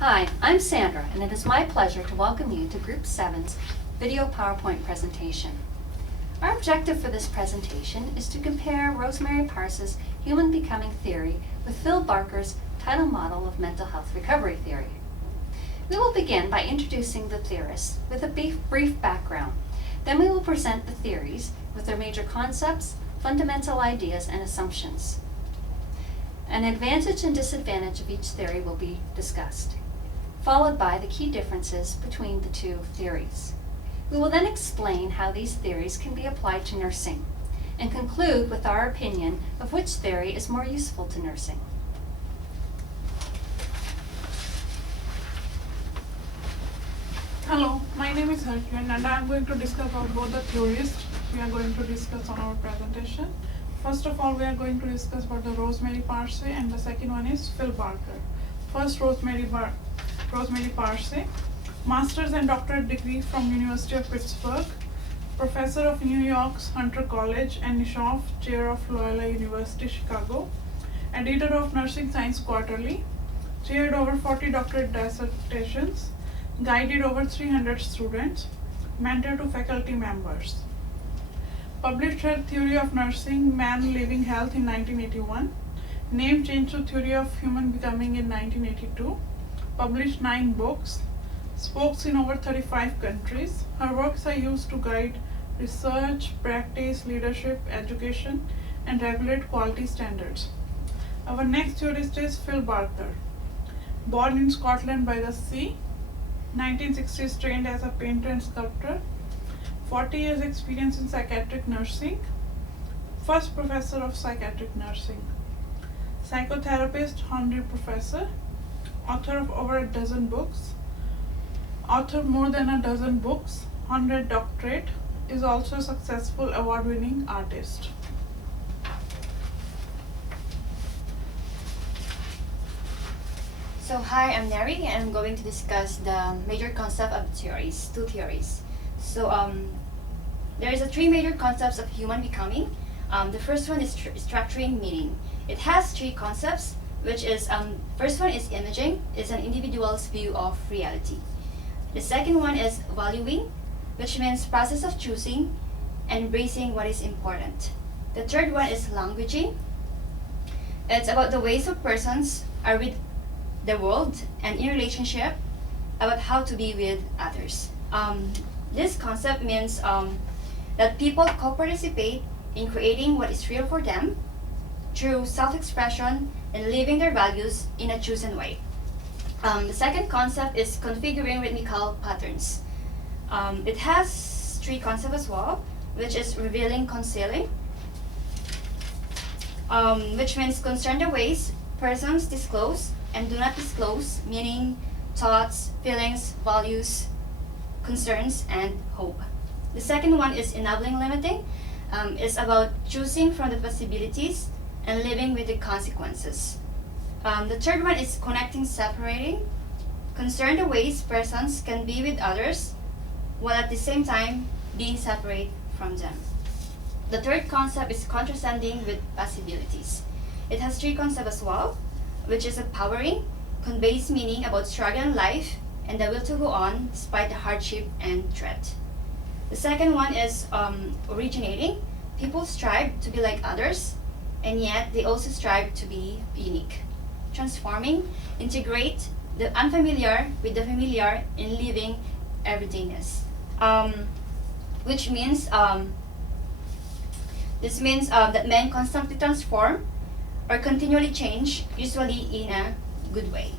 Hi, I'm Sandra, and it is my pleasure to welcome you to Group 7's video PowerPoint presentation. Our objective for this presentation is to compare Rosemarie Parse's human becoming theory with Phil Barker's Tidal model of mental health recovery theory. We will begin by introducing the theorists with a brief background. Then we will present the theories with their major concepts, fundamental ideas, and assumptions. An advantage and disadvantage of each theory will be discussed, followed by the key differences between the two theories. We will then explain how these theories can be applied to nursing, and conclude with our opinion of which theory is more useful to nursing. Hello, my name is Harkiran and I am going to discuss about both the theories we are going to discuss on our presentation. First of all, we are going to discuss about the Rosemarie Parse, and the second one is Phil Barker. First, Rosemarie Parse, master's and doctorate degree from University of Pittsburgh, professor of New York's Hunter College and Nishoff Chair of Loyola University Chicago, editor of Nursing Science Quarterly, chaired over 40 doctorate dissertations, guided over 300 students, mentor to faculty members. Published her Theory of Nursing, Man Living Health in 1981, name change to Theory of Human Becoming in 1982, published 9 books, spoke in over 35 countries. Her works are used to guide research, practice, leadership, education, and regulate quality standards. Our next theorist is Phil Barker. Born in Scotland by the sea, 1960s trained as a painter and sculptor, 40 years experience in psychiatric nursing, first professor of psychiatric nursing, psychotherapist, honorary professor, author of over a dozen books, author more than a dozen books, 100 doctorate, is also a successful award-winning artist. So hi, I'm Neri, and I'm going to discuss the major concept of theories, two theories. So there is 3 major concepts of human becoming. The first one is structuring meaning. It has 3 concepts, which is, first one is imaging, is an individual's view of reality. The second one is valuing, which means process of choosing and embracing what is important. The third one is languaging. It's about the ways of persons are with the world and in relationship, about how to be with others. This concept means that people co-participate in creating what is real for them through self-expression and living their values in a chosen way. The second concept is configuring rhythmical patterns. It has 3 concepts as well, which is revealing, concealing, which means concern the ways persons disclose and do not disclose, meaning thoughts, feelings, values, concerns, and hope. The second one is enabling limiting. It's about choosing from the possibilities and living with the consequences. The third one is connecting, separating. Concern the ways persons can be with others while at the same time being separate from them. The third concept is contrascending with possibilities. It has 3 concepts as well, which is empowering, conveys meaning about struggle in life and the will to go on despite the hardship and threat. The second one is originating. People strive to be like others, and yet they also strive to be unique. Transforming, integrate the unfamiliar with the familiar in living everydayness. Which means, this means that men constantly transform or continually change, usually in a good way.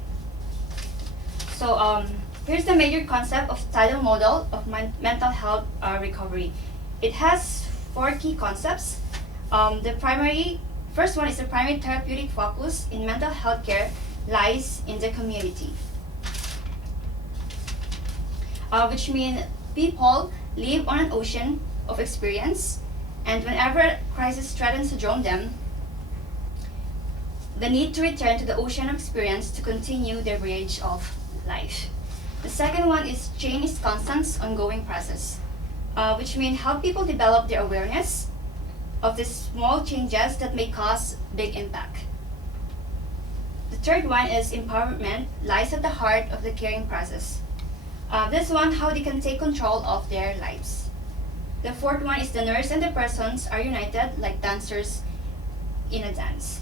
So here's the major concept of Tidal model of mental health recovery. It has 4 key concepts. First one is the primary therapeutic focus in mental health care lies in the community, which means people live on an ocean of experience, and whenever crisis threatens to drown them, the need to return to the ocean of experience to continue their voyage of life. The second one is change is constant, ongoing process, which means how people develop their awareness of the small changes that may cause big impact. The third one is empowerment, lies at the heart of the caring process. This one, how they can take control of their lives. The fourth one is the nurse and the persons are united like dancers in a dance,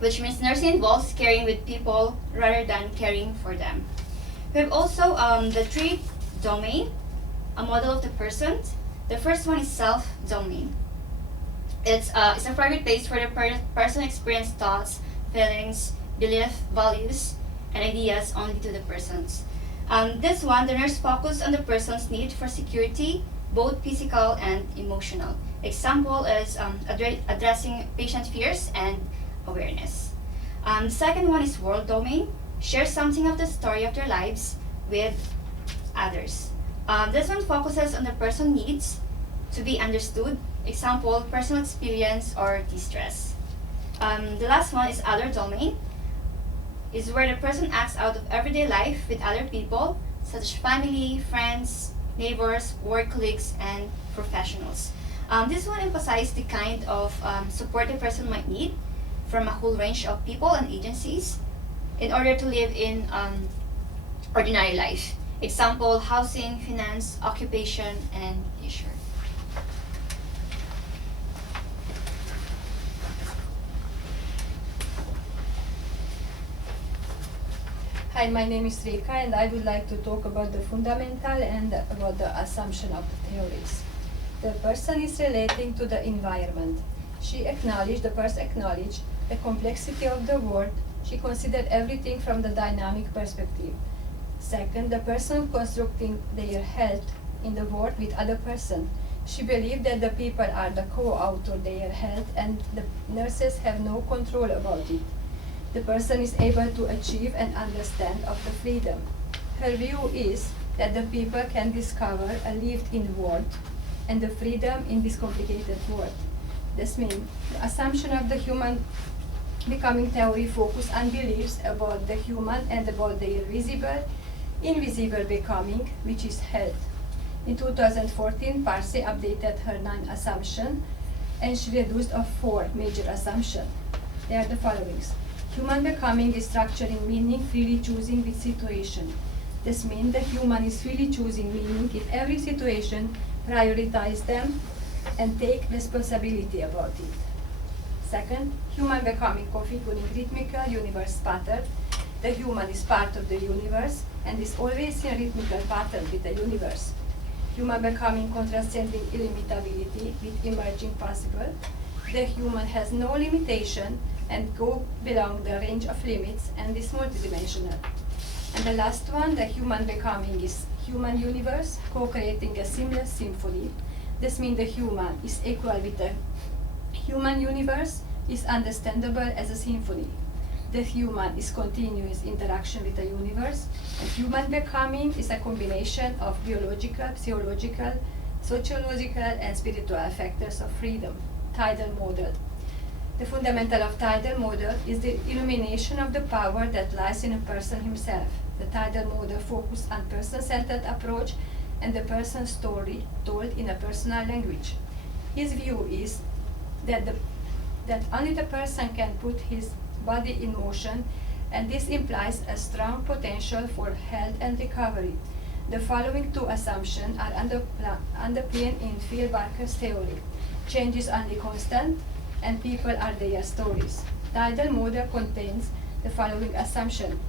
which means nursing involves caring with people rather than caring for them. We have also the three domain, a model of the person. The first one is self-domain. It's a private place where the person experiences thoughts, feelings, beliefs, values, and ideas only to the persons. This one, the nurse focuses on the person's need for security, both physical and emotional. Example is addressing patient fears and awareness. The second one is world domain, share something of the story of their lives with others. This one focuses on the person's needs to be understood, example, personal experience or distress. The last one is other domain, is where the person acts out of everyday life with other people, such as family, friends, neighbors, work colleagues, and professionals. This one emphasizes the kind of support a person might need from a whole range of people and agencies in order to live in ordinary life. Example, housing, finance, occupation, and leisure. Hi, my name is Rika and I would like to talk about the fundamental and about the assumption of the theories. The person is relating to the environment. The person acknowledged the complexity of the world. She considered everything from the dynamic perspective. Second, the person constructing their health in the world with other person. She believed that the people are the co-author their health and the nurses have no control about it. The person is able to achieve and understand of the freedom. Her view is that the people can discover a lived-in world and the freedom in this complicated world. This means the assumption of the human becoming theory focus on beliefs about the human and about their visible, invisible becoming, which is health. In 2014, Parse updated her 9 assumptions and she reduced of 4 major assumptions. They are the following. Human becoming is structuring meaning, freely choosing with situation. This means the human is freely choosing meaning if every situation prioritize them and take responsibility about it. Second, human becoming configuring rhythmical universe pattern. The human is part of the universe and is always in rhythmical pattern with the universe. Human becoming transcending illimitability with emerging possible. The human has no limitation and go beyond the range of limits and is multidimensional. And the last one, the human becoming is human universe, co-creating a seamless symphony. This means the human is equal with the human universe, is understandable as a symphony. The human is continuous interaction with the universe, and human becoming is a combination of biological, physiological, sociological, and spiritual factors of freedom. Tidal model. The fundamental of Tidal model is the illumination of the power that lies in a person himself. The Tidal model focuses on person-centered approach and the person's story told in a personal language. His view is that only the person can put his body in motion, and this implies a strong potential for health and recovery. The following 2 assumptions are underpinned in Phil Barker's theory. Change is only constant, and people are their stories. Tidal model contains the following assumption.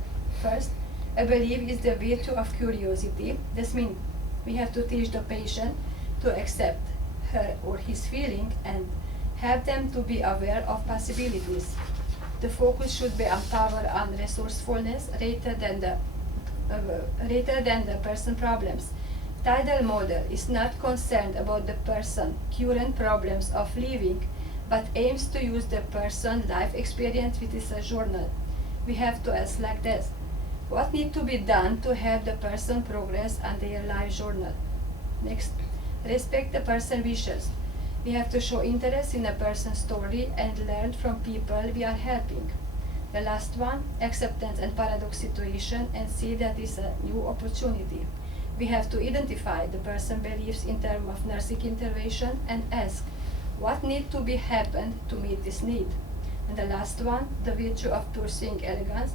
First, a belief is the virtue of curiosity. This means we have to teach the patient to accept her or his feeling and have them to be aware of possibilities. The focus should be on power and resourcefulness rather than the person problems. Tidal model is not concerned about the person current problems of living, but aims to use the person life experience which is a journal. We have to ask like this: what needs to be done to help the person progress on their life journal? Next, respect the person wishes. We have to show interest in a person's story and learn from people we are helping. The last one, acceptance and paradox situation and see that is a new opportunity. We have to identify the person beliefs in terms of nursing intervention and ask what needs to be happened to meet this need. And the last one, the virtue of pursuing elegance.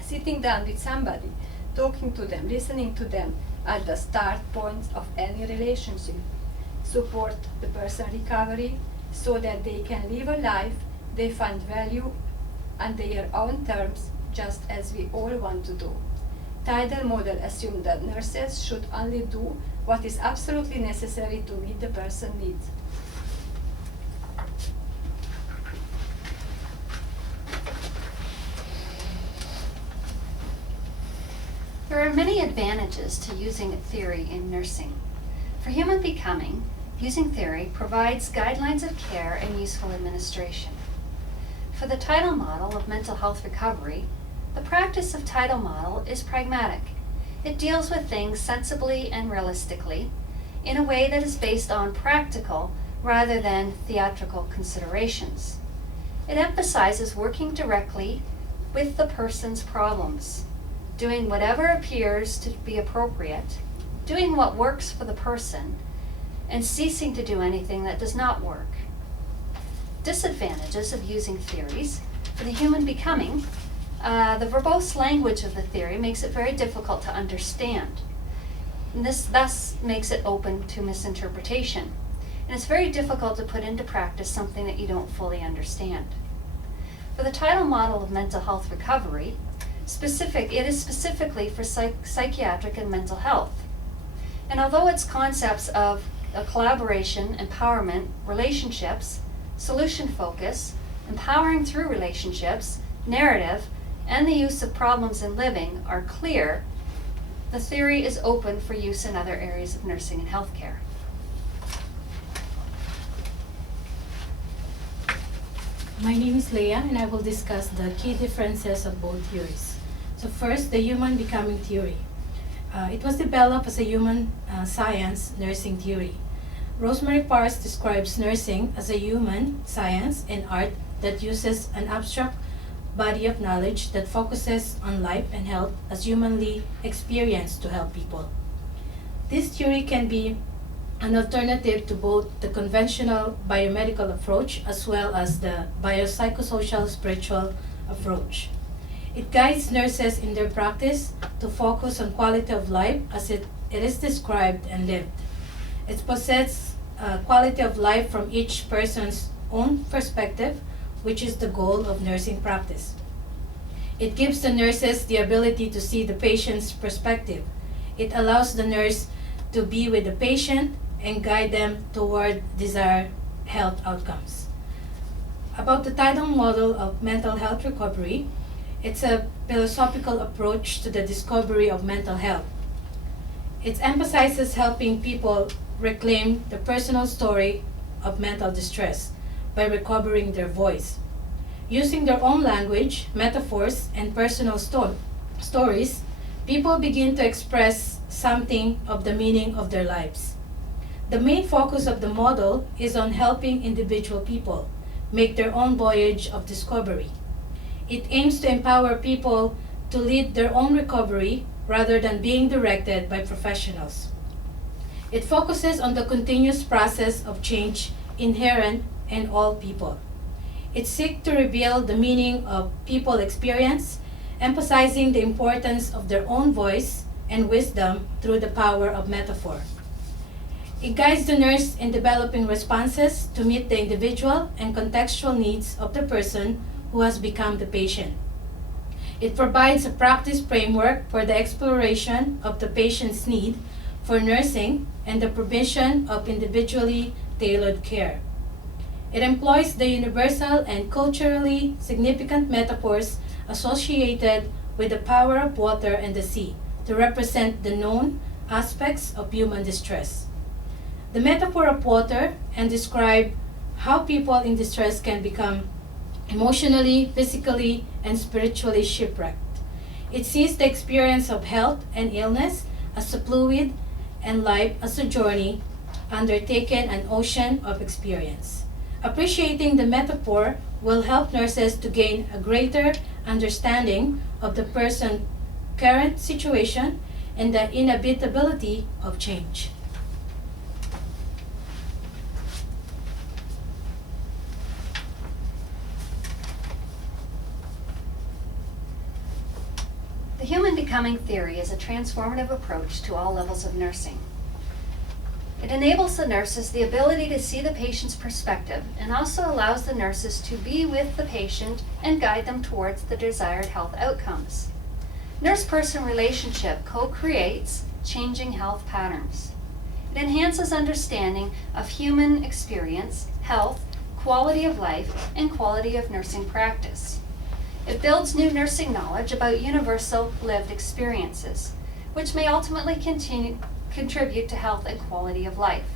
Sitting down with somebody, talking to them, listening to them are the start points of any relationship. Support the person recovery so that they can live a life they find value on their own terms, just as we all want to do. Tidal model assumes that nurses should only do what is absolutely necessary to meet the person's needs. There are many advantages to using theory in nursing. For human becoming, using theory provides guidelines of care and useful administration. For the Tidal model of mental health recovery, the practice of Tidal model is pragmatic. It deals with things sensibly and realistically in a way that is based on practical rather than theatrical considerations. It emphasizes working directly with the person's problems, doing whatever appears to be appropriate, doing what works for the person, and ceasing to do anything that does not work. Disadvantages of using theories. For the human becoming, the verbose language of the theory makes it very difficult to understand. And this thus makes it open to misinterpretation. And it's very difficult to put into practice something that you don't fully understand. For the Tidal model of mental health recovery, it is specifically for psychiatric and mental health. And although its concepts of collaboration, empowerment, relationships, solution focus, empowering through relationships, narrative, and the use of problems in living are clear, the theory is open for use in other areas of nursing and healthcare. My name is Leah, and I will discuss the key differences of both theories. So first, the human becoming theory. It was developed as a human science nursing theory. Rosemarie Parse describes nursing as a human science and art that uses an abstract body of knowledge that focuses on life and health as humanly experienced to help people. This theory can be an alternative to both the conventional biomedical approach as well as the biopsychosocial spiritual approach. It guides nurses in their practice to focus on quality of life as it is described and lived. It possesses quality of life from each person's own perspective, which is the goal of nursing practice. It gives the nurses the ability to see the patient's perspective. It allows the nurse to be with the patient and guide them toward desired health outcomes. About the Tidal model of mental health recovery, it's a philosophical approach to the discovery of mental health. It emphasizes helping people reclaim the personal story of mental distress by recovering their voice. Using their own language, metaphors, and personal stories, people begin to express something of the meaning of their lives. The main focus of the model is on helping individual people make their own voyage of discovery. It aims to empower people to lead their own recovery rather than being directed by professionals. It focuses on the continuous process of change inherent in all people. It seeks to reveal the meaning of people experience, emphasizing the importance of their own voice and wisdom through the power of metaphor. It guides the nurse in developing responses to meet the individual and contextual needs of the person who has become the patient. It provides a practice framework for the exploration of the patient's need for nursing and the provision of individually tailored care. It employs the universal and culturally significant metaphors associated with the power of water and the sea to represent the known aspects of human distress. The metaphor of water and describe how people in distress can become emotionally, physically, and spiritually shipwrecked. It sees the experience of health and illness as a fluid and life as a journey undertaken an ocean of experience. Appreciating the metaphor will help nurses to gain a greater understanding of the person's current situation and the inevitability of change. The human becoming theory is a transformative approach to all levels of nursing. It enables the nurses the ability to see the patient's perspective and also allows the nurses to be with the patient and guide them towards the desired health outcomes. Nurse-person relationship co-creates changing health patterns. It enhances understanding of human experience, health, quality of life, and quality of nursing practice. It builds new nursing knowledge about universal lived experiences, which may ultimately contribute to health and quality of life.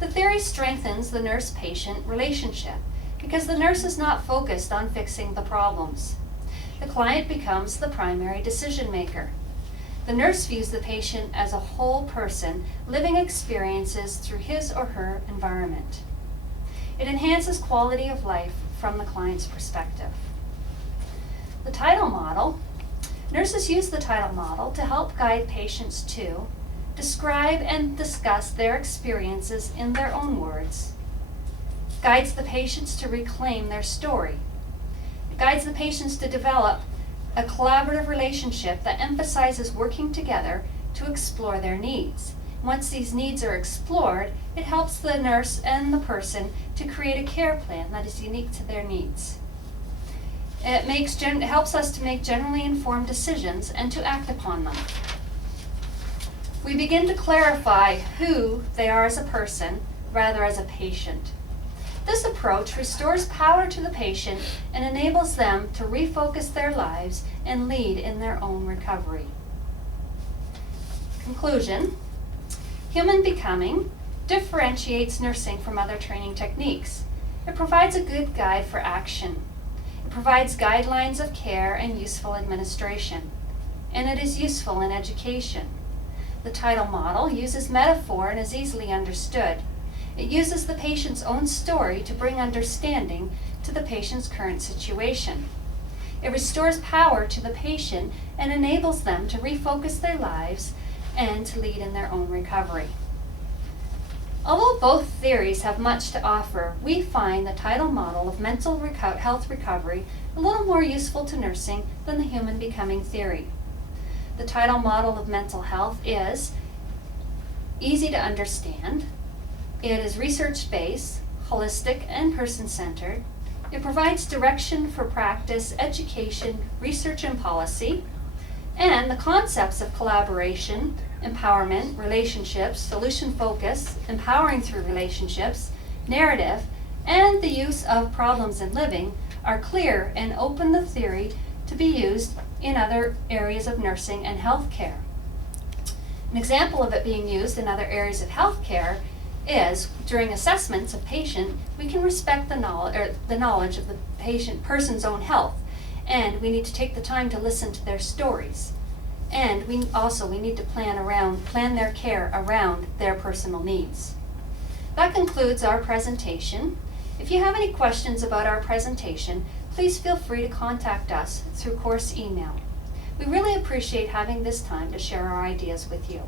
The theory strengthens the nurse-patient relationship because the nurse is not focused on fixing the problems. The client becomes the primary decision maker. The nurse views the patient as a whole person living experiences through his or her environment. It enhances quality of life from the client's perspective. The Tidal model. Nurses use the Tidal model to help guide patients to describe and discuss their experiences in their own words. Guides the patients to reclaim their story. It guides the patients to develop a collaborative relationship that emphasizes working together to explore their needs. Once these needs are explored, it helps the nurse and the person to create a care plan that is unique to their needs. It helps us to make generally informed decisions and to act upon them. We begin to clarify who they are as a person rather as a patient. This approach restores power to the patient and enables them to refocus their lives and lead in their own recovery. Conclusion. Human becoming differentiates nursing from other training techniques. It provides a good guide for action. It provides guidelines of care and useful administration. And it is useful in education. The Tidal model uses metaphor and is easily understood. It uses the patient's own story to bring understanding to the patient's current situation. It restores power to the patient and enables them to refocus their lives and to lead in their own recovery. Although both theories have much to offer, we find the Tidal model of mental health recovery a little more useful to nursing than the human becoming theory. The Tidal model of mental health is easy to understand. It is research-based, holistic, and person-centered. It provides direction for practice, education, research, and policy. And the concepts of collaboration, empowerment, relationships, solution focus, empowering through relationships, narrative, and the use of problems in living are clear and open the theory to be used in other areas of nursing and healthcare. An example of it being used in other areas of healthcare is during assessments of patient, we can respect the knowledge of the person's own health, and we need to take the time to listen to their stories. And we need to plan their care around their personal needs. That concludes our presentation. If you have any questions about our presentation, please feel free to contact us through course email. We really appreciate having this time to share our ideas with you.